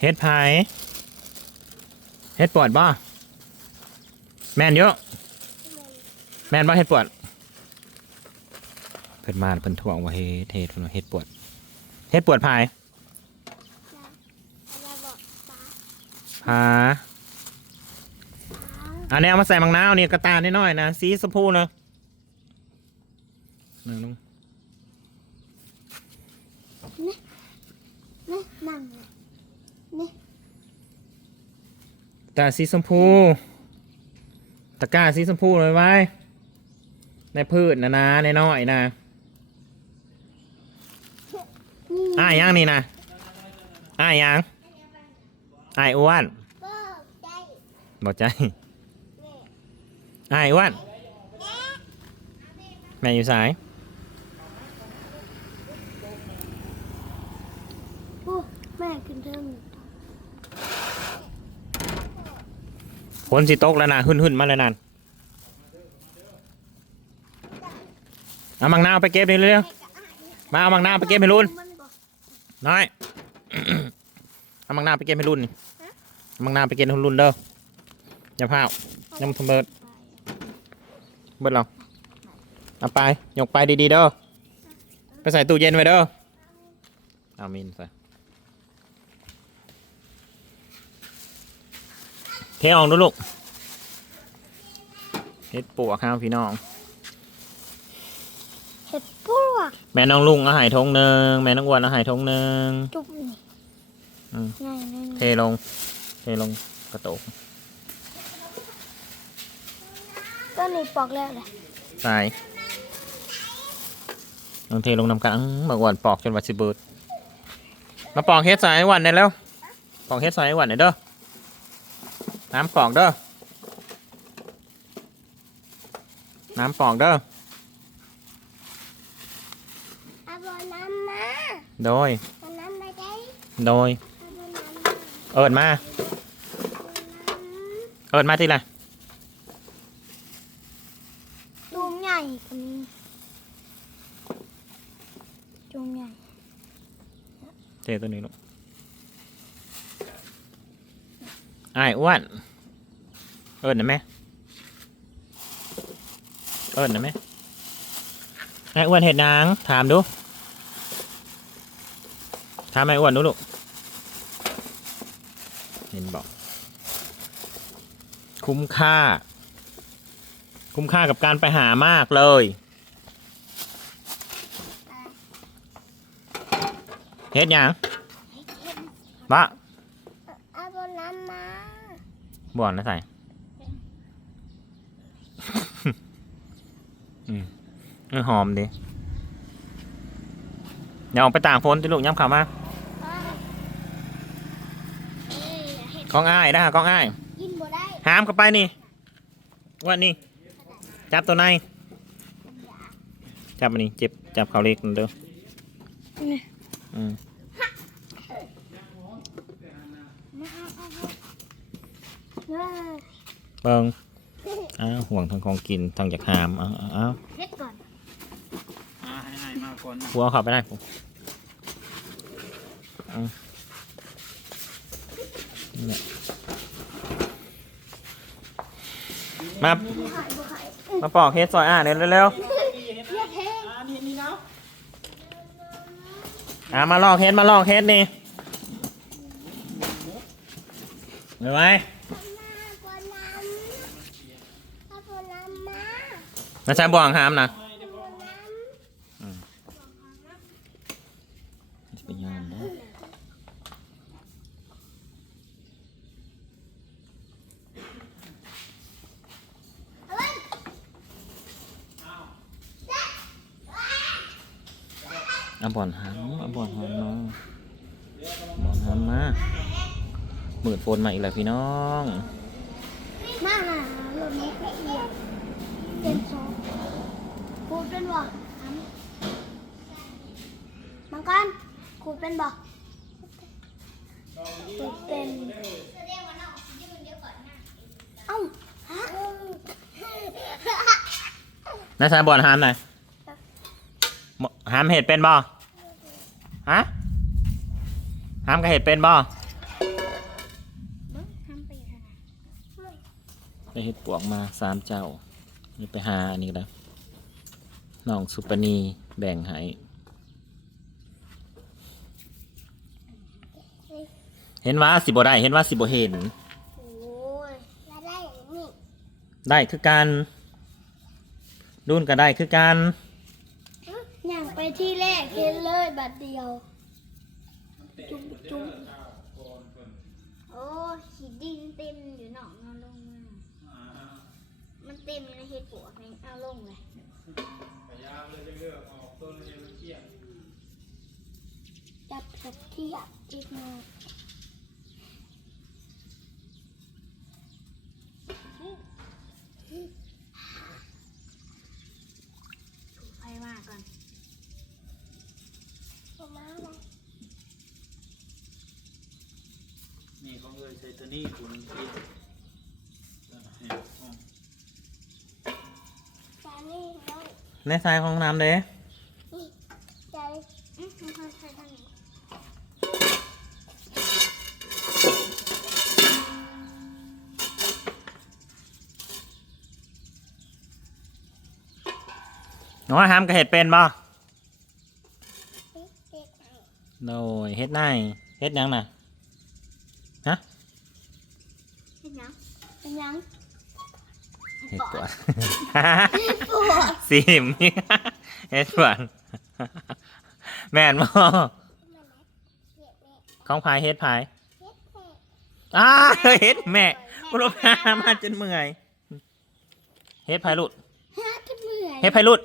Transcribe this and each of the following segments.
เฮ็ดไผเฮ็ดปวดบ่แม่นเยอะแม่นบ่เฮ็ดปวดเพิ่นมาเพิ่นถ่วงว่าเฮ็ดเฮ็ดเพิ่นว่าเฮ็ดปวดเฮ็ดปวดไผอะไรบอกป้าอันนี้เอามาใส่มังนาวนี่กระตาน้อยนะสีชมพูนะนั่งลงนี่นั่งเลยนี่ ตาสีชมพู ตะกร้าสีชมพูเลยไว้ ในพืชนะนะในน้อยๆนะนี่อ้ายยังนี่นะอ้ายยังอ้ายอ้วนบอกใจบอกใจแม่อ้ายอ้วนแม่อยู่สาย โอ้แม่กินเทิง ฝนสิตกแล้วนะหึ่นหึ่นๆมาเลยนั่นเอามังนาวไปเก็บเลยเร็วๆมาเอามังนาวไปเก็บให้รุ่นน้อยเอามังนาวไปเก็บให้รุ่นนี่เอามังนาวไปเก็บให้รุ่นเด้ออย่าพลาดยำทำเบิดเบิดเราเอาไปยกไปดีๆเด้อไปใส่ตู้เย็นไว้เด้อเอามินใส่ เทออกดูลูกเฮ็ดปวกครับพี่น้อง เห็ดปวก แม่น้องลุงเอาใหายทงหนึ่งแม่น้องอ้วนเอาใหายทงหนึ่งจุ่มนี่อืมง่ายเลยเทลง เทลงกระโตกก็นี่ปอกแล้วเลยใส่ลองเทลงนำกันอื้อมาอ้วนปอกจนวัดสิเบิดมาปอกเฮ็ดใส่ไอ้หวันได้แล้ว ปอกเฮ็ดใส่ไอ้หวันได้เด้อ น้ำปอกเด้อ น้ำปอกเด้อเอาบอน้ำมาโดยเอาน้ำมาได้โดย เอาบอน้ำมาเอิดมา เอิดมาที่ไรจุ่มใหญ่กว่านี้จุ่มใหญ่เทตัวนี้ลูกไอ้ายอ้วน เอิดนะแม่เอิดนะแม่ไอ้อ้วนเห็ดนาง ถามดู ถามไอ้อ้วนดูลูกเห็นบอก คุ้มค่า คุ้มค่ากับการไปหามากเลยเฮ็ดหยังบะเอาบอน้ำมาบ่อนนะใส่ อืมเออหอมดิอย่าออกไปต่างฝนติลูกย้ำข่าวมาเอาเอ้ยเห็ดกล้องอ้ายนะฮะกล้องอ้ายกินบ่ได้หามเข้าไปนี่ว่านี่จับตัวในจับมันนี่เจ็บจับเขาเล็กนั่นเด้อนี่อืมมาเอาเอาเอาเออเบิ่ง อ้าวห่วงทั้งของกินทั้งอยากหามเอ้าวอ้าวเฮ็ดก่อนอ่าให้ง่ายมากก่อนนะหัวเอาเขับไปได้ผมเอานี่แหละมาบ่หายบ่หายมาปอกเฮ็ดซอยอะเร็วเร็วเรียกเฮงอ่านี่นี่เนาะๆอะมาลอกเฮ็ดมาลอกเฮ็ดนี่เห็นไหม มาบอน้ำเอาบอน้ำมา มาใช้บ่วงหามนะบอน้ำจะไปยามนะอาบ่อนหามอาบ่อนหามมาบ่อนหามมาหมื่นโฟนมาอีกแล้วพี่น้อง มาหาเรื่อนี้ละเอียด เจ็ดสองขูดเป็นบ่มังกรขูดเป็นบ่ขูดเป็นเอ้าฮะนายชายบอลหามหน่อยหามเห็ดเป็นบ่ฮะหามกับเห็ดเป็นบ่ได้เห็ดปวกมาสามเจ้า นี่ไปหาอันนี้แล้วน้องสุปนีแบ่งให้เห็นว่าสิบ่ได้ เห็นว่าสิบ่เห็นโอ้ได้อย่างนี้ได้คือการรุ่นก็ได้คือการอย่างไปที่แรกเห็นเลยบัดเดียว จุ๊บจุ๊บโอ้ขีดดินเต็มอยู่หนองเอาลงมามันเต็มอยู่ในเห็ดปวกนี่เอาล งเลยพยายามเลยจะเลือกออกต้นเลยมันเที่ยงจับกับเทียบอีกหน่อยถูกไฟมาก่อนประมาณนั้นนี่เขาเลยใส่ตัวนี้ตัวนึงเที่ยง ในสายของน้ำเด้นี่ใจอืมไม่ค่อยใช่ทางนี้น้อยห้ามก็เห็ดเป็นบ่เด็กไหนโดยเฮ็ดได้เฮ็ดหยังน่ะฮะเห็นยังเป็นยัง เฮ็ดปวดปวดสิมเฮ็ดปวดแม่นบ่เด็กแม่ของพายเฮ็ดพายเด็กแม่อ้าเฮ็ดแม่บุรุษพามาจนเมื่อยเฮ็ดพายลุดฮะจะเหนื่อยเฮ็ดพายลุด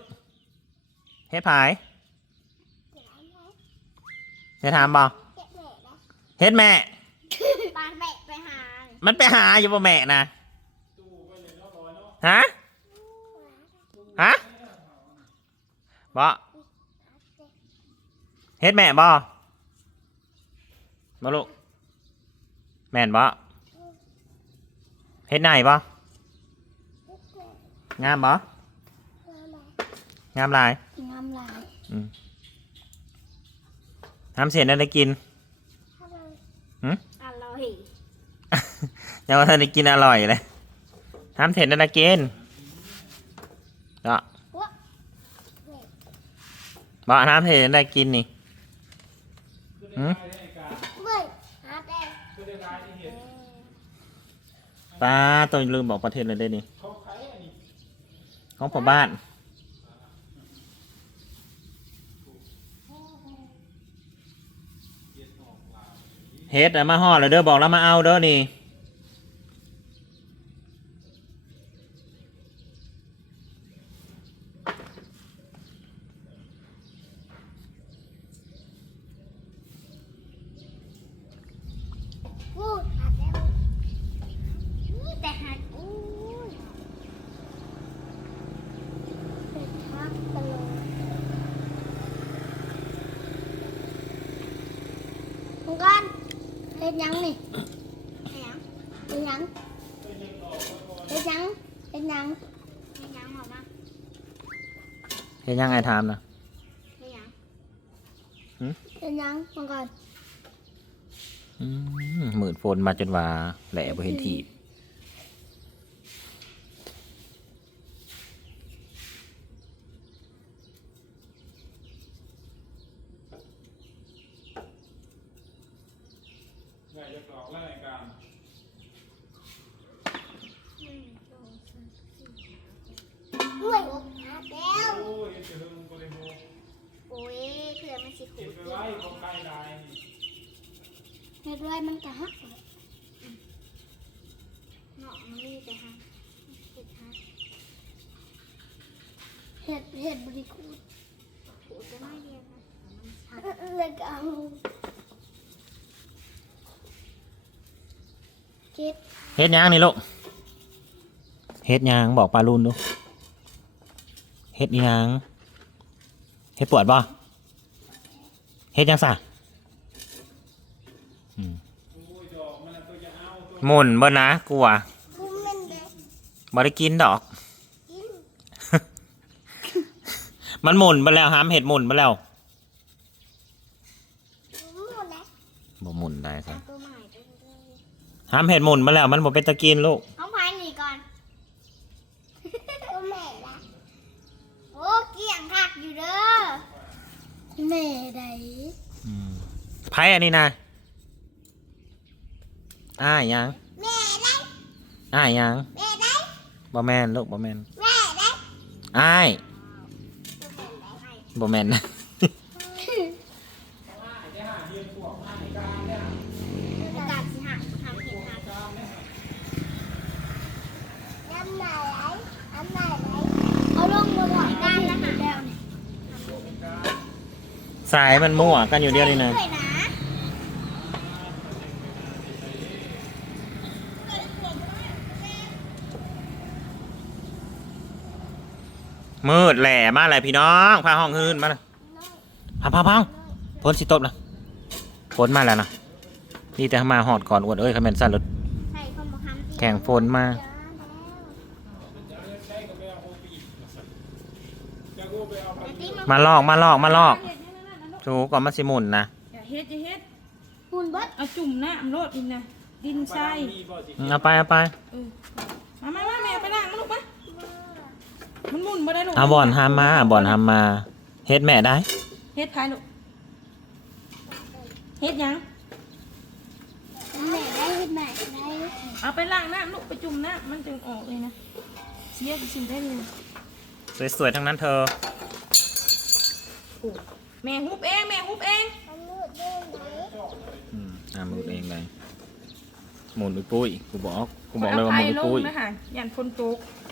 เฮ็ดพายเฮ็ดถามบ่เด็กแม่นะเฮ็ดแม่ปานแบะไปหาเลยมันไปหาอยู่บ่แม่นะ ฮะฮะบ่เฮ็ดแม่บ่บ่ลูกแม่นบ่เฮ็ดไหนบ่งามบ่งามหลายงามหลายอืมทำเสร็จแล้วได้กินอร่อยยังว่าท่านได้กินอร่อยเลย ทำเสร็จแล้วได้กินก็วะบอกน้ำเสร็จแล้วกินนี่หืมป้าตัวลืมบอกประเทศเลยได้นี่ของพ่อบ้านเฮ็ดอะมาห่อแล้วเด้อบอกแล้วมาเอาเด้อนี่ พูดหาแต่ นี่แต่หาอู้ย เป็นทักตลอดมึงกัน เล่นยังนี่เห็นยังเล่นยังเล่นยังเล่นยังเห็นยังหรอมาเฮ็ดยังไงทำนะเห็นยังเล่นยังมึงกันอืมหมื่นโฟนมาจนว่าแหล่บ่เห็นทีใหญ่จะกร อกแล้วในการหนึ่งสองสามสี่ด้วยหาแต่โอ้ยจะเพิ่งบริโภคโอ้ยเพื่อมันสิขูเก็บดไปไว้ของใครได้นี่เห็ดด้วยมันกะฮักเนาะมันมีแต่หาเห็ดหาเห็ดเห็ดบริกูดขูดจะไม่เรียนนะมันชัดเลยก็เอา เก็บเฮ็ดยังนี่ลูกเฮ็ดยังบอกปลาลุนดูเฮ็ดยังเฮ็ดปวดบ่เฮ็ดยังซะอืมโอ้ยดอกมันน่ะตัวจะเอาตัวหมุนบ่นะกลัวคุ้มเล่นเด็กบ่ได้กินดอก กินมันหมุนไปแล้วห้ามเห็ดหมุนไปแล้วหมดแล้วบ่หมุนได้ซะตัวใหามเห็ดหมุนมาแล้วมันบ่เป็นตะกินลูกน้องพายหนีก่อนโอ้แม่ละโอ้เกี่ยงคักอยู่เด้อแม่ใดอืมไผอันนี้นะอ้ายยังแม่ได้อ้ายยังแม่ได้บ่แมนลูกบ่แมนแม่ได้อ้ายบ่แมนนะ สายมันมั่วกันอยู่เดียวนี่นะช่วยนะมืดแหล่มาเลยพี่น้องพาห้องฮืนมาเลยพังพังพังพ้นสิตบนะพ้นมาแล้วนะนี่แต่มาหอดก่อนอวดเอ้ยคอมเมนต์สั่นรถใส่ข้าวหมกฮัมตีแข่งฝนมามาลอกมาลอกมาลอก ถูกก่อนมาสิหมุนนะอย่าเฮ็ดอย่าเฮ็ดหุ่นเบิดเอาจุ่มน้ำโลดดินนะดินทรายมีบ่สิอืมเอาไปเอาไปเออมามามาแม่ไปล้างมาลูกมามันหมุนบ่ได้ลูกเอาบอลหามมาบอลหามมาเฮ็ดแม่ได้ เฮ็ดพายลูกเฮ็ดหยังแม่ได้แม่ได้เอาไปล้างน้ำลูกไปจุ่มน้ำมันจึงออกเลยนะเสียกินได้เลยสวยๆทั้งนั้นเธอ แม่ฮุบเองแม่ฮุบเองมันมืดด้วยไหมอืมอ่าหมุนเองเลยหมุนไปปุ้ยกูบอกกูบอกเลยว่าหมุนไปลปุ้งยนะคะยันฝนตก